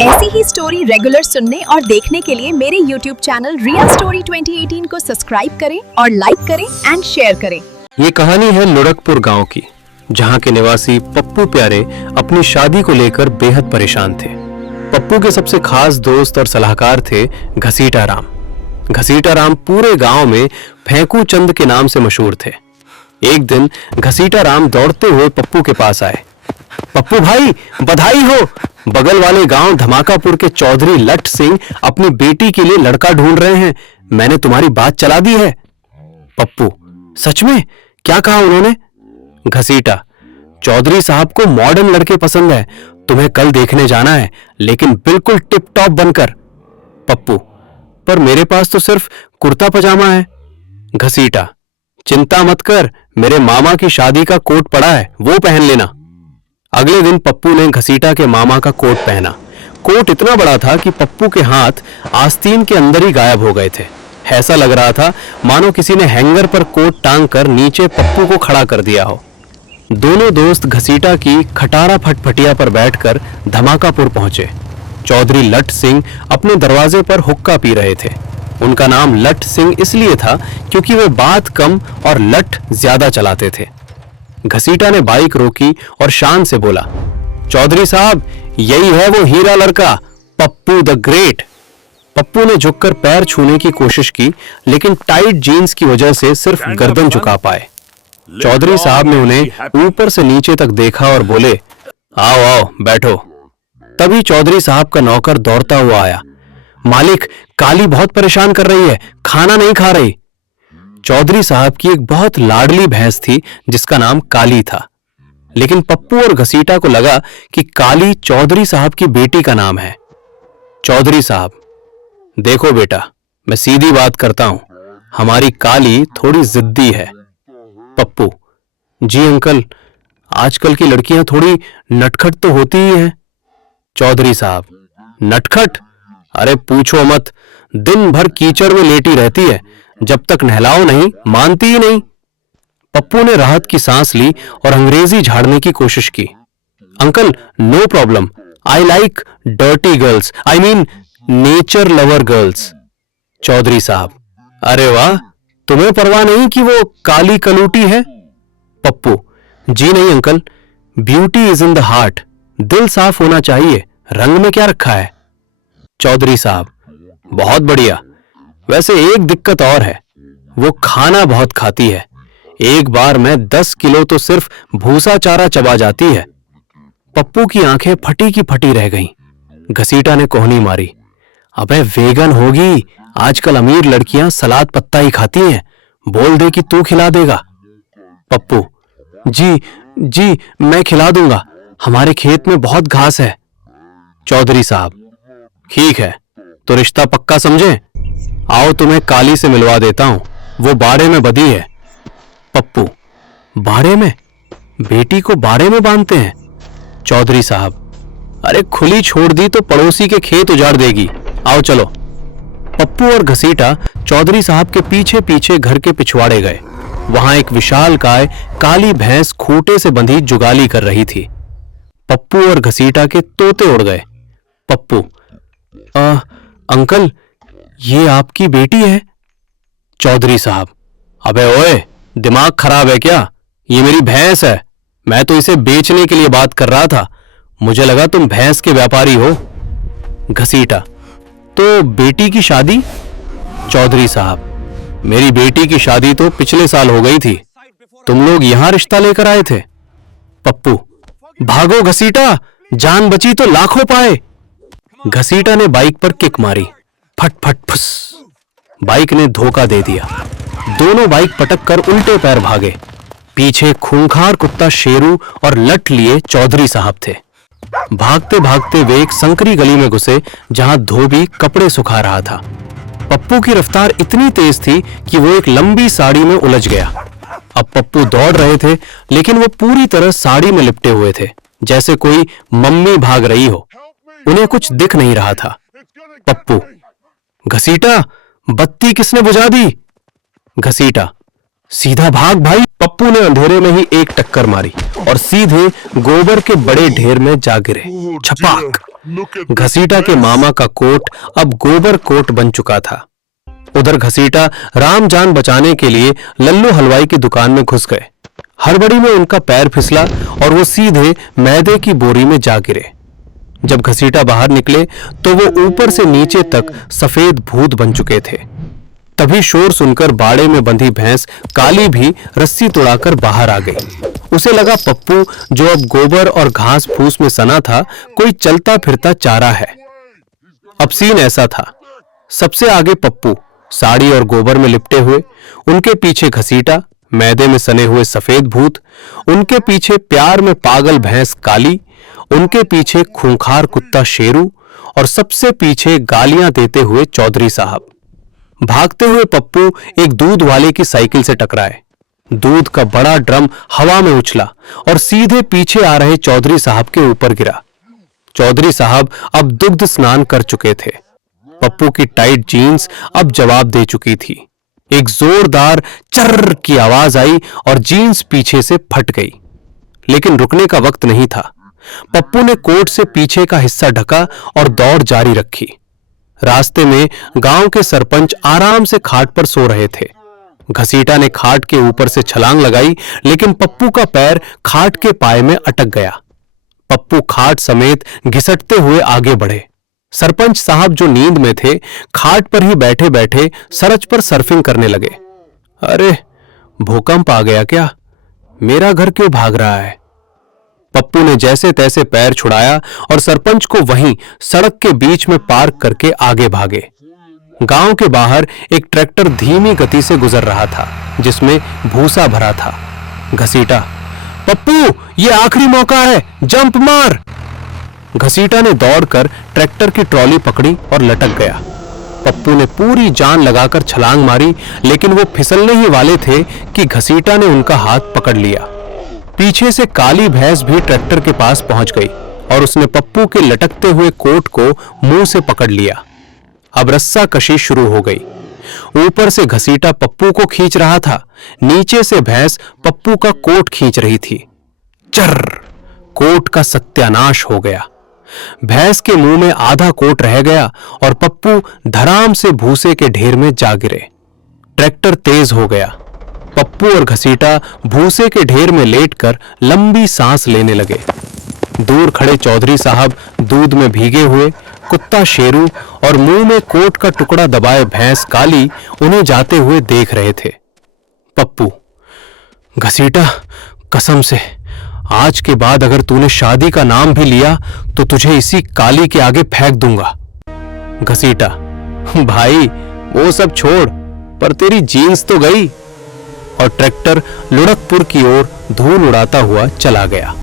ऐसी ही story regular सुनने और देखने के लिए मेरे YouTube चैनल रियल स्टोरी 2018 को सब्सक्राइब करें और लाइक करें एंड शेयर करें। ये कहानी है लुढ़कपुर गांव की, जहां के निवासी पप्पू प्यारे अपनी शादी को लेकर बेहद परेशान थे। पप्पू के सबसे खास दोस्त और सलाहकार थे घसीटा राम। घसीटा राम पूरे गांव में फेंकू चंद के नाम से मशहूर थे। एक दिन घसीटा राम दौड़ते हुए पप्पू के पास आए। पप्पू भाई, बधाई हो। बगल वाले गांव धमाकापुर के चौधरी लठ सिंह अपनी बेटी के लिए लड़का ढूंढ रहे हैं। मैंने तुम्हारी बात चला दी है। पप्पू, सच में? क्या कहा उन्होंने? घसीटा, चौधरी साहब को मॉडर्न लड़के पसंद है। तुम्हें कल देखने जाना है, लेकिन बिल्कुल टिप टॉप बनकर। पप्पू, पर मेरे पास तो सिर्फ कुर्ता पजामा है। घसीटा, चिंता मत कर, मेरे मामा की शादी का कोट पड़ा है, वो पहन लेना। अगले दिन पप्पू ने घसीटा के मामा का कोट पहना। कोट इतना बड़ा था कि पप्पू के हाथ आस्तीन के अंदर ही गायब हो गए थे। ऐसा लग रहा था मानो किसी ने हैंगर पर कोट टांग कर नीचे पप्पू को खड़ा कर दिया हो। दोनों दोस्त घसीटा की खटारा फटफटिया पर बैठकर धमाकापुर पहुंचे। चौधरी लठ सिंह अपने दरवाजे पर हुक्का पी रहे थे। उनका नाम लठ सिंह इसलिए था क्योंकि वे बात कम और लठ ज्यादा चलाते थे। घसीटा ने बाइक रोकी और शान से बोला, चौधरी साहब, यही है वो हीरा लड़का, पप्पू द ग्रेट। पप्पू ने झुककर पैर छूने की कोशिश की, लेकिन टाइट जीन्स की वजह से सिर्फ गर्दन झुका पाए। चौधरी साहब ने उन्हें ऊपर से नीचे तक देखा और बोले, आओ आओ बैठो। तभी चौधरी साहब का नौकर दौड़ता हुआ आया। मालिक, काली बहुत परेशान कर रही है, खाना नहीं खा रही। चौधरी साहब की एक बहुत लाडली भैंस थी जिसका नाम काली था, लेकिन पप्पू और घसीटा को लगा कि काली चौधरी साहब की बेटी का नाम है। चौधरी साहब, देखो बेटा, मैं सीधी बात करता हूं, हमारी काली थोड़ी जिद्दी है। पप्पू, जी अंकल, आजकल की लड़कियां थोड़ी नटखट तो होती ही हैं। चौधरी साहब, नटखट? अरे पूछो मत, दिन भर कीचड़ में लेटी रहती है, जब तक नहलाओ नहीं मानती ही नहीं। पप्पू ने राहत की सांस ली और अंग्रेजी झाड़ने की कोशिश की। Uncle, no problem, I like dirty girls, I mean nature lover girls. Chaudhary साहब, अरे वाह, तुम्हें परवाह नहीं कि वो काली कलूटी है? पप्पू, जी नहीं uncle, beauty is in the heart, दिल साफ होना चाहिए, रंग में क्या रखा है। चौधरी साहब, बहुत बढ़िया। वैसे एक दिक्कत और है, वो खाना बहुत खाती है। एक बार में 10 किलो तो सिर्फ भूसा चारा चबा जाती है। पप्पू की आंखें फटी की फटी रह गईं। घसीटा ने कोहनी मारी, अबे वेगन होगी, आजकल अमीर लड़कियां सलाद पत्ता ही खाती हैं, बोल दे कि तू खिला देगा। पप्पू, जी जी मैं खिला दूंगा, हमारे खेत में बहुत घास है। चौधरी साहब, ठीक है, तो रिश्ता पक्का समझे? आओ तुम्हें काली से मिलवा देता हूं, वो बाड़े में बधी है। पप्पू, बाड़े में? बेटी को बाड़े में बांधते हैं? चौधरी साहब, अरे खुली छोड़ दी तो पड़ोसी के खेत उजाड़ देगी, आओ चलो। पप्पू और घसीटा चौधरी साहब के पीछे पीछे घर के पिछवाड़े गए। वहां एक विशालकाय काली भैंस खूंटे से बंधी जुगाली कर रही थी। पप्पू और घसीटा के तोते उड़ गए। पप्पू, अंकल, ये आपकी बेटी है? चौधरी साहब, अबे ओए, दिमाग खराब है क्या? ये मेरी भैंस है, मैं तो इसे बेचने के लिए बात कर रहा था, मुझे लगा तुम भैंस के व्यापारी हो। घसीटा, तो बेटी की शादी? चौधरी साहब, मेरी बेटी की शादी तो पिछले साल हो गई थी, तुम लोग यहां रिश्ता लेकर आए थे। पप्पू, भागो घसीटा, जान बची तो लाखों पाए। घसीटा ने बाइक पर किक मारी, फट फट फुस, बाइक ने धोखा दे दिया। दोनों बाइक पटक कर उल्टे पैर भागे। पीछे खूंखार कुत्ता शेरू और लठ लिए चौधरी साहब थे। भागते भागते वे एक संकरी गली में घुसे, जहां धोबी कपड़े सुखा रहा था। पप्पू की रफ्तार इतनी तेज थी कि वो एक लंबी साड़ी में उलझ गया। अब पप्पू दौड़ रहे थे, लेकिन वो पूरी तरह साड़ी में लिपटे हुए थे, जैसे कोई मम्मी भाग रही हो। उन्हें कुछ दिख नहीं रहा था। पप्पू, घसीटा, बत्ती किसने बुझा दी? घसीटा, सीधा भाग भाई। पप्पू ने अंधेरे में ही एक टक्कर मारी और सीधे गोबर के बड़े ढेर में जा गिरे। छपाक। घसीटा के मामा का कोट अब गोबर कोट बन चुका था। उधर घसीटा राम जान बचाने के लिए लल्लू हलवाई की दुकान में घुस गए। हड़बड़ी में उनका पैर फिसला और वो सीधे मैदे की बोरी में जा गिरे। जब घसीटा बाहर निकले तो वो ऊपर से नीचे तक सफेद भूत बन चुके थे। तभी शोर सुनकर बाड़े में बंधी भैंस काली भी रस्सी तोड़ाकर बाहर आ गई। उसे लगा पप्पू, जो अब गोबर और घास फूस में सना था, कोई चलता फिरता चारा है। अब सीन ऐसा था, सबसे आगे पप्पू साड़ी और गोबर में लिपटे हुए, उनके पीछे घसीटा मैदे में सने हुए सफेद भूत, उनके पीछे प्यार में पागल भैंस काली, उनके पीछे खूंखार कुत्ता शेरू और सबसे पीछे गालियां देते हुए चौधरी साहब। भागते हुए पप्पू एक दूध वाले की साइकिल से टकराए। दूध का बड़ा ड्रम हवा में उछला और सीधे पीछे आ रहे चौधरी साहब के ऊपर गिरा। चौधरी साहब अब दुग्ध स्नान कर चुके थे। पप्पू की टाइट जीन्स अब जवाब दे चुकी थी। एक जोरदार चर्र की आवाज आई और जीन्स पीछे से फट गई। लेकिन रुकने का वक्त नहीं था। पप्पू ने कोट से पीछे का हिस्सा ढका और दौड़ जारी रखी। रास्ते में गांव के सरपंच आराम से खाट पर सो रहे थे। घसीटा ने खाट के ऊपर से छलांग लगाई, लेकिन पप्पू का पैर खाट के पाए में अटक गया। पप्पू खाट समेत घिसटते हुए आगे बढ़े। सरपंच साहब, जो नींद में थे, खाट पर ही बैठे बैठे सरच पर सर्फिंग करने लगे। अरे, भूकंप आ गया क्या? मेरा घर क्यों भाग रहा है? पप्पू ने जैसे तैसे पैर छुड़ाया और सरपंच को वहीं सड़क के बीच में पार्क करके आगे भागे। गांव के बाहर एक ट्रैक्टर धीमी गति से गुजर रहा था, जिसमें भूसा भरा था। घसीटा, पप्पू, ये आखिरी मौका है, जंप मार। घसीटा ने दौड़कर ट्रैक्टर की ट्रॉली पकड़ी और लटक गया। पप्पू ने पूरी जान लगाकर छलांग मारी, लेकिन वो फिसलने ही वाले थे कि घसीटा ने उनका हाथ पकड़ लिया। पीछे से काली भैंस भी ट्रैक्टर के पास पहुंच गई और उसने पप्पू के लटकते हुए कोट को मुंह से पकड़ लिया। अब रस्सा कशी शुरू हो गई। ऊपर से घसीटा पप्पू को खींच रहा था, नीचे से भैंस पप्पू का कोट खींच रही थी। चर्र! कोट का सत्यानाश हो गया। भैंस के मुंह में आधा कोट रह गया और पप्पू धराम से भूसे के ढेर में जा गिरे। ट्रैक्टर तेज हो गया। पप्पू और घसीटा भूसे के ढेर में लेटकर लंबी सांस लेने लगे। दूर खड़े चौधरी साहब दूध में भीगे हुए, कुत्ता शेरू और मुंह में कोट का टुकड़ा दबाए भैंस काली उन्हें जाते हुए देख रहे थे। पप्पू, घसीटा, कसम से आज के बाद अगर तूने शादी का नाम भी लिया तो तुझे इसी काली के आगे फेंक दूंगा। घसीटा, भाई वो सब छोड़, पर तेरी जीन्स तो गई। और ट्रैक्टर लुढ़कपुर की ओर धूल उड़ाता हुआ चला गया।